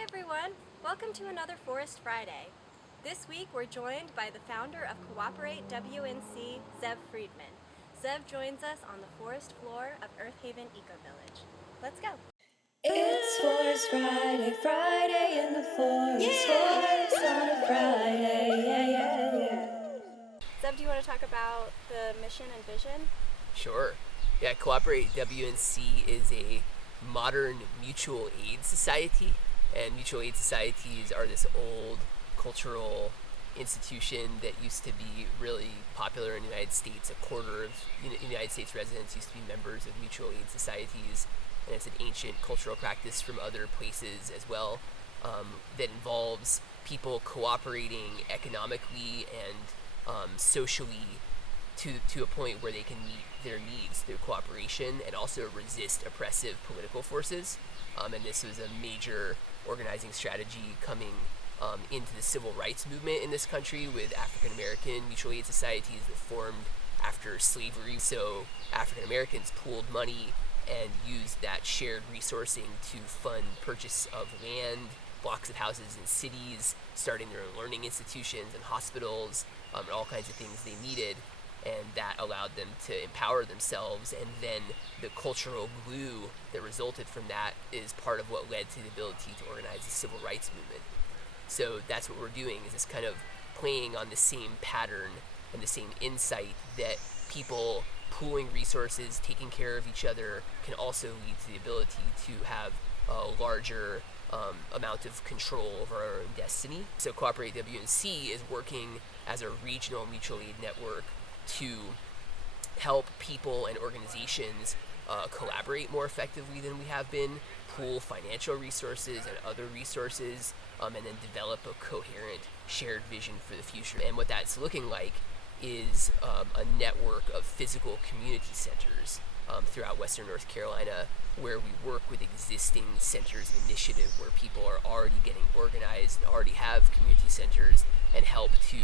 Hi everyone! Welcome to another Forest Friday. This week we're joined by the founder of Cooperate WNC, Zev Friedman. Zev joins us on the forest floor of Earthaven Ecovillage. Let's go! It's Forest Friday, Friday in the forest, forest on a Friday, yeah. Zev, do you want to talk about the mission and vision? Sure. Yeah, Cooperate WNC is a modern mutual aid society, and mutual aid societies are this old cultural institution that used to be really popular in the United States. A quarter of United States residents used to be members of mutual aid societies, and it's an ancient cultural practice from other places as well, that involves people cooperating economically and socially to a point where they can meet their needs through cooperation and also resist oppressive political forces. And this was a major organizing strategy coming into the civil rights movement in this country, with African American mutual aid societies that formed after slavery. So African Americans pooled money and used that shared resourcing to fund purchase of land, blocks of houses in cities, starting their own learning institutions and hospitals, and all kinds of things they needed. And that allowed them to empower themselves, and then the cultural glue that resulted from that is part of what led to the ability to organize the civil rights movement. So that's what we're doing, is this kind of playing on the same pattern and the same insight that people pooling resources, taking care of each other, can also lead to the ability to have a larger amount of control over our own destiny. So Cooperate WNC is working as a regional mutual aid network to help people and organizations collaborate more effectively than we have been, pool financial resources and other resources, and then develop a coherent shared vision for the future. And what that's looking like is a network of physical community centers throughout Western North Carolina, where we work with existing centers of initiative where people are already getting organized and already have community centers, and help to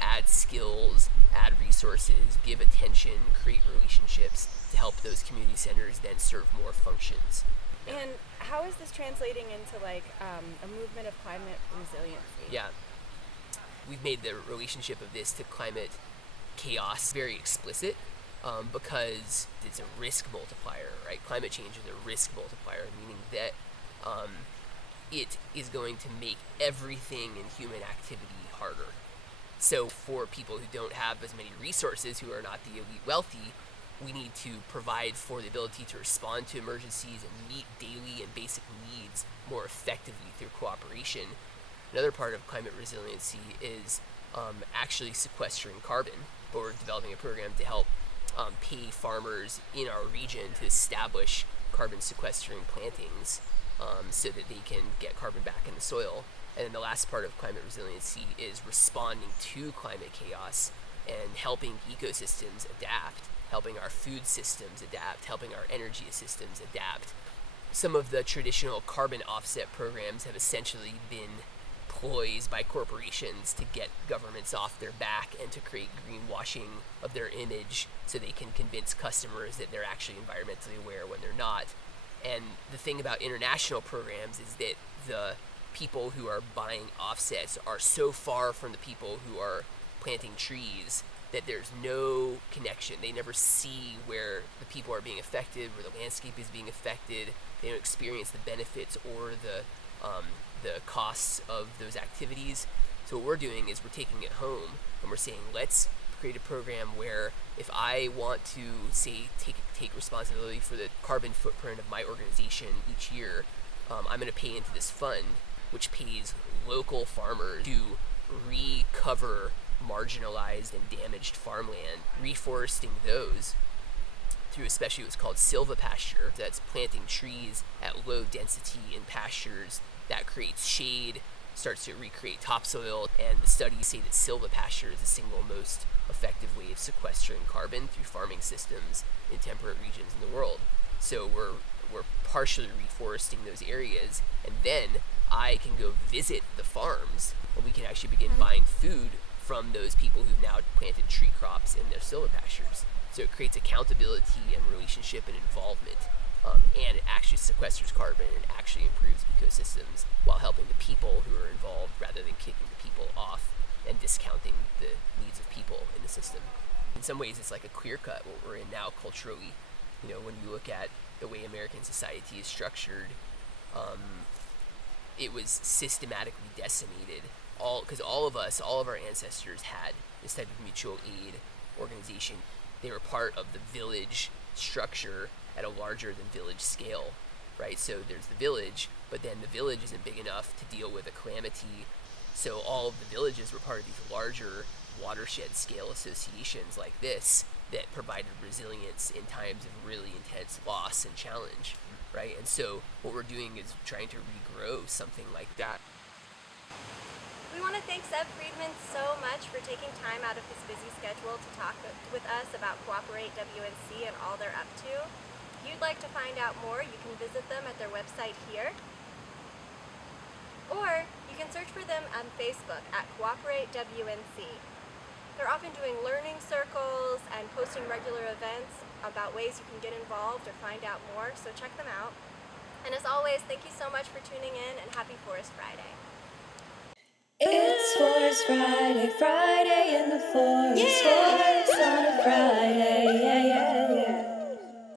add skills, add resources, give attention, create relationships to help those community centers then serve more functions. And how is this translating into a movement of climate resiliency? Yeah. We've made the relationship of this to climate chaos very explicit, because it's a risk multiplier, right? Climate change is a risk multiplier, meaning that it is going to make everything in human activity harder. So for people who don't have as many resources, who are not the elite wealthy, we need to provide for the ability to respond to emergencies and meet daily and basic needs more effectively through cooperation. Another part of climate resiliency is actually sequestering carbon, but we're developing a program to help pay farmers in our region to establish carbon sequestering plantings so that they can get carbon back in the soil. And then the last part of climate resiliency is responding to climate chaos and helping ecosystems adapt, helping our food systems adapt, helping our energy systems adapt. Some of the traditional carbon offset programs have essentially been ploys by corporations to get governments off their back and to create greenwashing of their image so they can convince customers that they're actually environmentally aware when they're not. And the thing about international programs is that the people who are buying offsets are so far from the people who are planting trees that there's no connection. They never see where the people are being affected, where the landscape is being affected. They don't experience the benefits or the costs of those activities. So what we're doing is we're taking it home and we're saying, let's create a program where if I want to, say, take responsibility for the carbon footprint of my organization each year, I'm going to pay into this fund, which pays local farmers to recover marginalized and damaged farmland, reforesting those through especially what's called silvopasture. That's planting trees at low density in pastures that creates shade, starts to recreate topsoil, and the studies say that silvopasture is the single most effective way of sequestering carbon through farming systems in temperate regions in the world. So we're partially reforesting those areas, and then I can go visit the farms, and we can actually begin buying food from those people who've now planted tree crops in their silvopastures. So it creates accountability and relationship and involvement and it actually sequesters carbon and actually improves ecosystems while helping the people who are involved rather than kicking the people off and discounting the needs of people in the system. In some ways, it's like a clear cut what we're in now culturally. When you look at the way American society is structured, it was systematically decimated. Because all of our ancestors had this type of mutual aid organization. They were part of the village structure at a larger than village scale, right? So there's the village, but then the village isn't big enough to deal with a calamity. So all of the villages were part of these larger watershed scale associations like this that provided resilience in times of really intense loss and challenge, right? And so what we're doing is trying to regrow something like that. We want to thank Zev Friedman so much for taking time out of his busy schedule to talk with us about Cooperate WNC and all they're up to. If you'd like to find out more, you can visit them at their website here. Or you can search for them on Facebook at Cooperate WNC. They're often doing learning circles and posting regular events about ways you can get involved or find out more, so check them out. And as always, thank you so much for tuning in, and happy Forest Friday. It's Forest Friday, Friday in the forest, forest on a Friday.